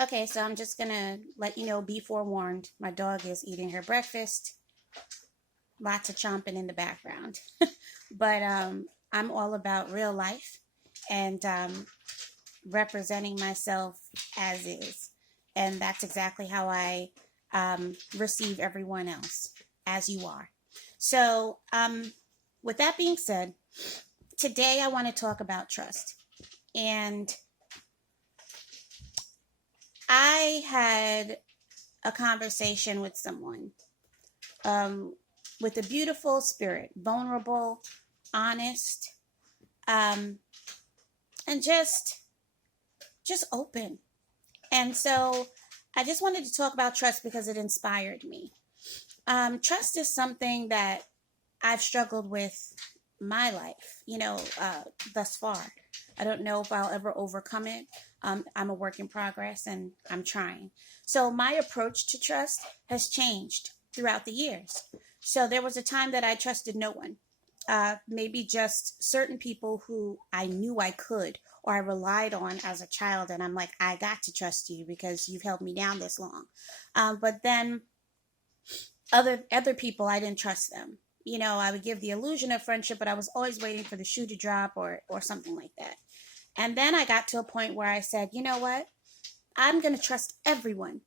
Okay, so I'm just gonna let you know, be forewarned. My dog is eating her breakfast. Lots of chomping in the background. But I'm all about real life and representing myself as is. And that's exactly how I receive everyone else, as you are. So, with that being said, today I want to talk about trust. And I had a conversation with someone um, with a beautiful spirit, vulnerable, honest, um, and just open. And so I just wanted to talk about trust because it inspired me. Trust is something that I've struggled with my life, thus far. I don't know if I'll ever overcome it. I'm a work in progress and I'm trying. So my approach to trust has changed throughout the years. So there was a time that I trusted no one, maybe just certain people who I knew I could or I relied on as a child. And I'm like, I got to trust you because you've held me down this long. But then other people, I didn't trust them. I would give the illusion of friendship, but I was always waiting for the shoe to drop or something like that. And then I got to a point where I said, you know what? I'm going to trust everyone.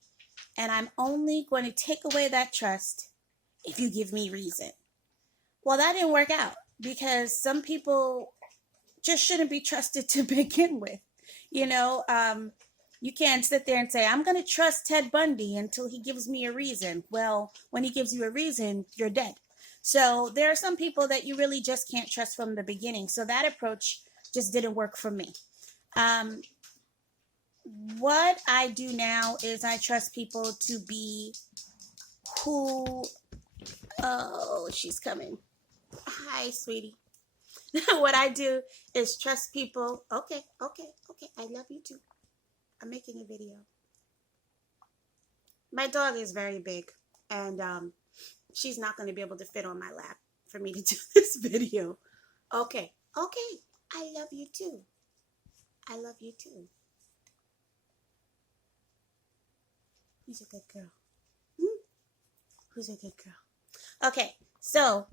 And I'm only going to take away that trust if you give me reason. Well, that didn't work out because some people just shouldn't be trusted to begin with. You know, um, you can't sit there and say, I'm going to trust Ted Bundy until he gives me a reason. Well, when he gives you a reason, you're dead. So there are some people that you really just can't trust from the beginning. So that approach just didn't work for me. Um, what I do now is I trust people to be who. Oh, she's coming. Hi, sweetie. What I do is trust people. Okay, okay, okay. I love you too. I'm making a video. My dog is very big, and she's not going to be able to fit on my lap for me to do this video. Okay, okay. I love you too. I love you too. Who's a good girl? Hmm? Who's a good girl? Okay, so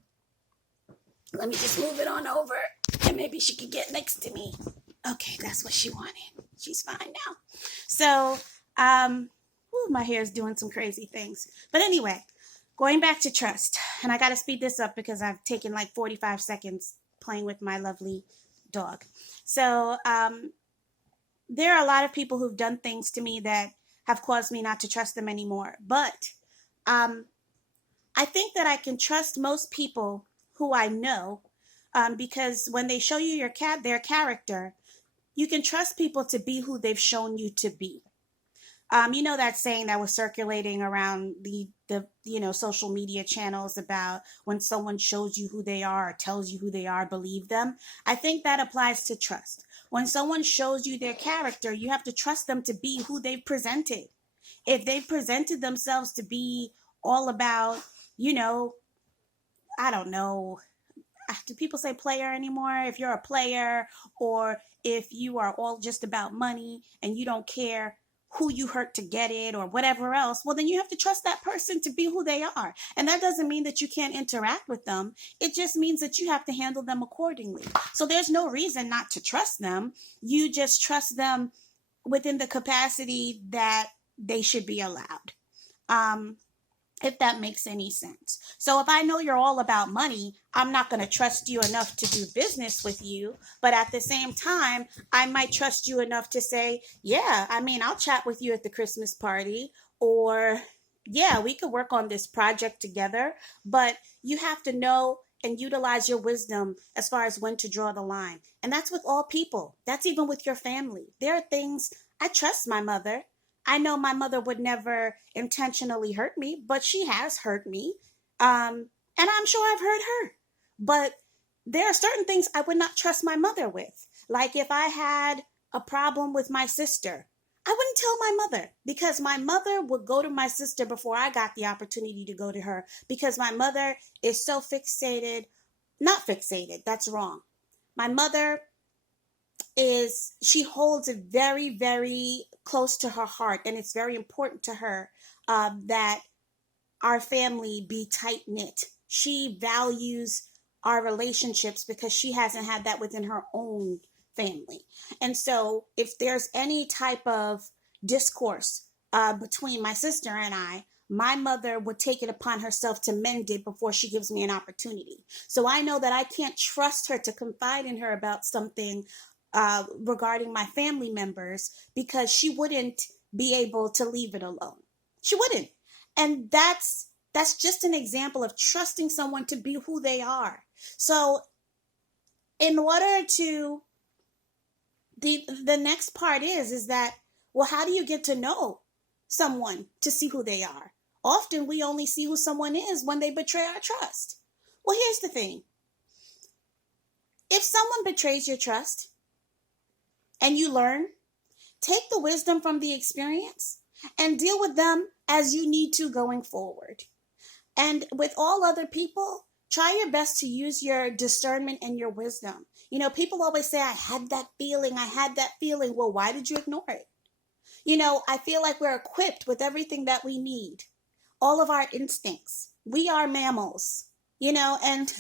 let me just move it on over, and maybe she could get next to me. Okay, that's what she wanted. She's fine now. So, my hair is doing some crazy things. But anyway, going back to trust, and I got to speed this up because I've taken like 45 seconds playing with my lovely dog. So, there are a lot of people who've done things to me that have caused me not to trust them anymore. But um, I think that I can trust most people who I know because when they show you their character, you can trust people to be who they've shown you to be. You know that saying that was circulating around the social media channels about when someone shows you who they are or tells you who they are, believe them. I think that applies to trust. When someone shows you their character, you have to trust them to be who they've presented. If they've presented themselves to be all about, you know, I don't know, do people say player anymore? If you're a player or if you are all just about money and you don't care who you hurt to get it or whatever else, well, then you have to trust that person to be who they are. And that doesn't mean that you can't interact with them. It just means that you have to handle them accordingly. So there's no reason not to trust them. You just trust them within the capacity that they should be allowed. Um, if that makes any sense. So if I know you're all about money, I'm not going to trust you enough to do business with you. But at the same time, I might trust you enough to say, yeah, I mean, I'll chat with you at the Christmas party, or yeah, we could work on this project together. But you have to know and utilize your wisdom as far as when to draw the line. And that's with all people. That's even with your family. There are things I trust my mother. I know my mother would never intentionally hurt me, but she has hurt me. And I'm sure I've hurt her. But there are certain things I would not trust my mother with. Like if I had a problem with my sister, I wouldn't tell my mother because my mother would go to my sister before I got the opportunity to go to her because my mother is so fixated, not fixated, that's wrong. My mother is she holds it very, very close to her heart, and it's very important to her that our family be tight knit. She values our relationships because she hasn't had that within her own family. And so if there's any type of discourse between my sister and I, my mother would take it upon herself to mend it before she gives me an opportunity. So I know that I can't trust her to confide in her about something regarding my family members, because she wouldn't be able to leave it alone. She wouldn't. And that's just an example of trusting someone to be who they are. So in order to, the next part is that, well, how do you get to know someone to see who they are? Often we only see who someone is when they betray our trust. Well, here's the thing. If someone betrays your trust and you learn, take the wisdom from the experience and deal with them as you need to going forward. And with all other people, try your best to use your discernment and your wisdom. You know, people always say, I had that feeling. Well, why did you ignore it? You know, I feel like we're equipped with everything that we need, all of our instincts. We are mammals, you know, and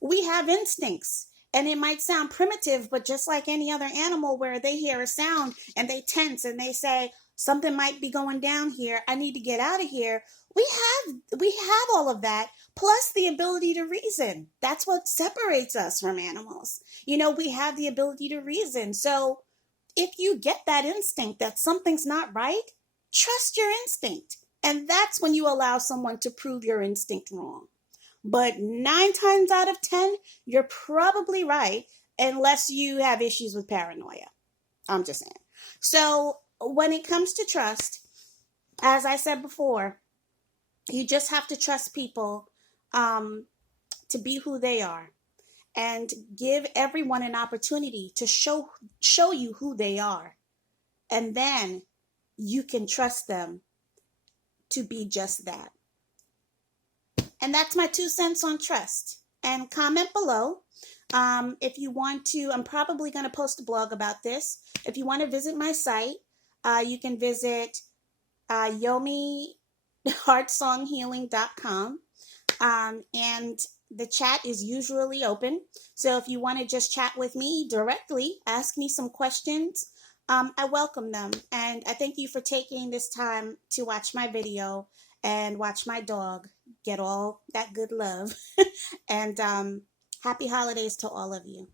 we have instincts. And it might sound primitive, but just like any other animal where they hear a sound and they tense and they say, something might be going down here, I need to get out of here. We have all of that, plus the ability to reason. That's what separates us from animals. You know, we have the ability to reason. So if you get that instinct that something's not right, trust your instinct. And that's when you allow someone to prove your instinct wrong. But 9 times out of 10, you're probably right, unless you have issues with paranoia. I'm just saying. So when it comes to trust, as I said before, you just have to trust people to be who they are, and give everyone an opportunity to show you who they are. And then you can trust them to be just that. And that's my 2 cents on trust. And comment below if you want to. I'm probably going to post a blog about this. If you want to visit my site, you can visit YomiHeartSongHealing.com. And the chat is usually open. So if you want to just chat with me directly, ask me some questions, I welcome them. And I thank you for taking this time to watch my video and watch my dog get all that good love. And happy holidays to all of you.